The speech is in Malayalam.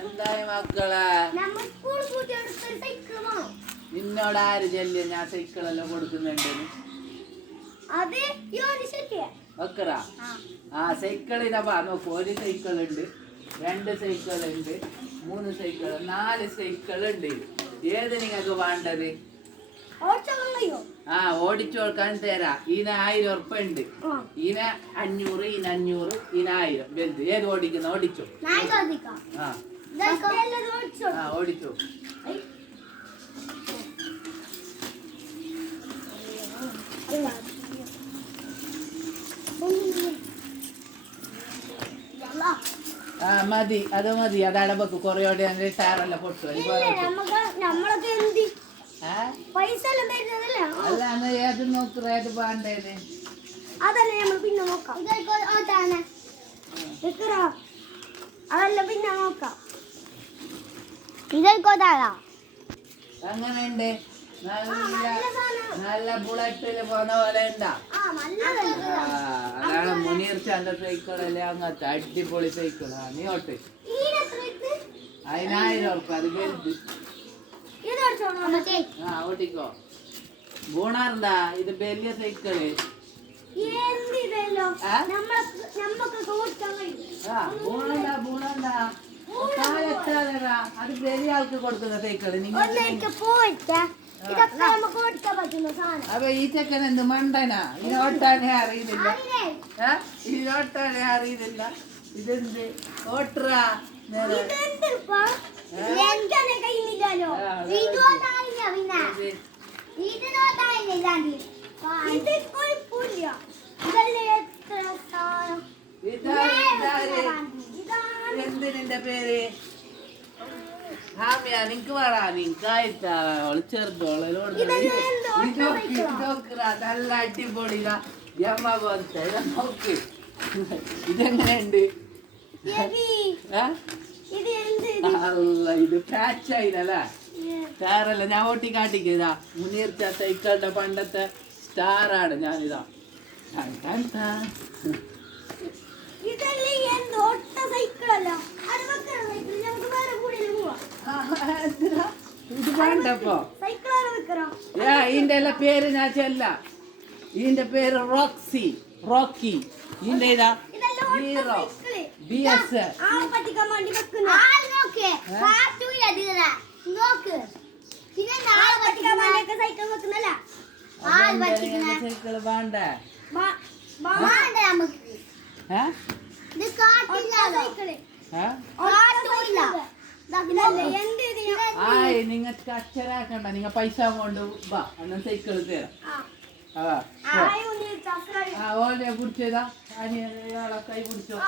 എന്തായി മക്കളെ? നിന്നോട് ആര് ചെല്ലിയ ഞാൻ സൈക്കിളെല്ലാം കൊടുക്കുന്നുണ്ട്. വെക്കറ ആ സൈക്കിൾ ഇതാ നോക്കൂ ഒരു സൈക്കിൾ ഉണ്ട് രണ്ട് സൈക്കിൾ ഉണ്ട് മൂന്ന് സൈക്കിൾ നാല് സൈക്കിൾ ഉണ്ട് ഏത് നിങ്ങൾക്ക് വേണ്ടത്? ആ ഓടിച്ചു കൊടുക്കാൻ തരാ. ഇതിന് ആയിരം ഉറപ്പുണ്ട് ഉണ്ട് ഇതിന് അഞ്ഞൂറ് ഈന അഞ്ഞൂറ് ഈന ആയിരം. വലുത്. ഏത് ഓടിക്കുന്ന? ഓടിച്ചു. ആ. ആ ഓടിച്ചു. ആ മതി. അത് മതി. അത് അടബക്ക് കുറേ ഓടി ടയറെല്ലാം പൊട്ടു. നമ്മളൊക്കെ എന്ത്? പൈസ അല്ല ഏത് അതല്ലേ നമ്മൾ പിന്നെ നോക്കാം. അതല്ല പിന്നെ നോക്കാം. അങ്ങനെയുണ്ട് നല്ല ബുള്ളറ്റിൽ പോന്ന പോലെ ഉണ്ടാ? അതാണ് മുനീർ ചാന്റെ സൈക്കിളല്ലേ അങ്ങനത്തെ അടിപൊളി സൈക്കിളാ. നീ ഓട്ട്? അതിനായിരം ഉറപ്പ് അത് വലുത്. ആ ഓട്ടിക്കോ. ഗുണാറുണ്ടാ ഇത് വലിയ സൈക്കിൾ. അത് വലിയ ആൾക്ക് കൊടുക്കുന്ന സൈക്കിൾ. നിങ്ങൾ അപ്പൊ ഈ ചെക്കൻ എന്ത് മണ്ടനാ? ഇതിനോട്ടാനേ അറിയുന്നില്ല? ഇതിനോട്ടാനേ അറിയുന്നില്ല. ഇതെന്ത്? ഓട്ടറാ? എന്തിന്റെ പേര്? ഹാമിയ നിനക്ക് വേടാ നിനക്കായിട്ടാ അവൾ ചെറുതോളോട്. നല്ല അടിപൊളിതാ യമ്മ പോലത്തെ നോക്ക്. ഇതെങ്ങനെയുണ്ട്? അല്ല ഇത് പാച്ച് ആയില്ലേ സ്റ്റാറല്ല ഞാൻ ഓട്ടി കാട്ടിക്കതാ മുനീർച്ച സൈക്കിളുടെ പണ്ടത്തെ സ്റ്റാറാണ് ഞാനിതാ ടാൻ ടാൻ ടാൻ. ഇതല്ലേ എന്ത് ഓട്ട സൈക്കിളല്ല അത് വെക്കണ സൈക്കിൾ നമുക്ക് വേറെ കൂടെ പോവാം ആ, എന്തിനാ? ഇത് വേണ്ടപ്പോ? ഏ ഇതിന്റെ എല്ലാം പേര് ഞാൻ ചെല്ല. ഇതിന്റെ പേര് റോക്സി റോക്കി. ഇതിന്റെ ഇതാ ഹീറോ ബി എസ്. സൈക്കിൾ വേണ്ട? വേണ്ട നമുക്ക്. ഏ? ആയ് നിങ്ങൾക്ക് അച്ഛനാക്കണ്ട നിങ്ങ പൈസ കൊണ്ട് വാ അന്ന് സൈക്കിൾ തരാം ആ. ഓനെ പിടിച്ചതാ അനിയനെ കൈ പിടിച്ചോ.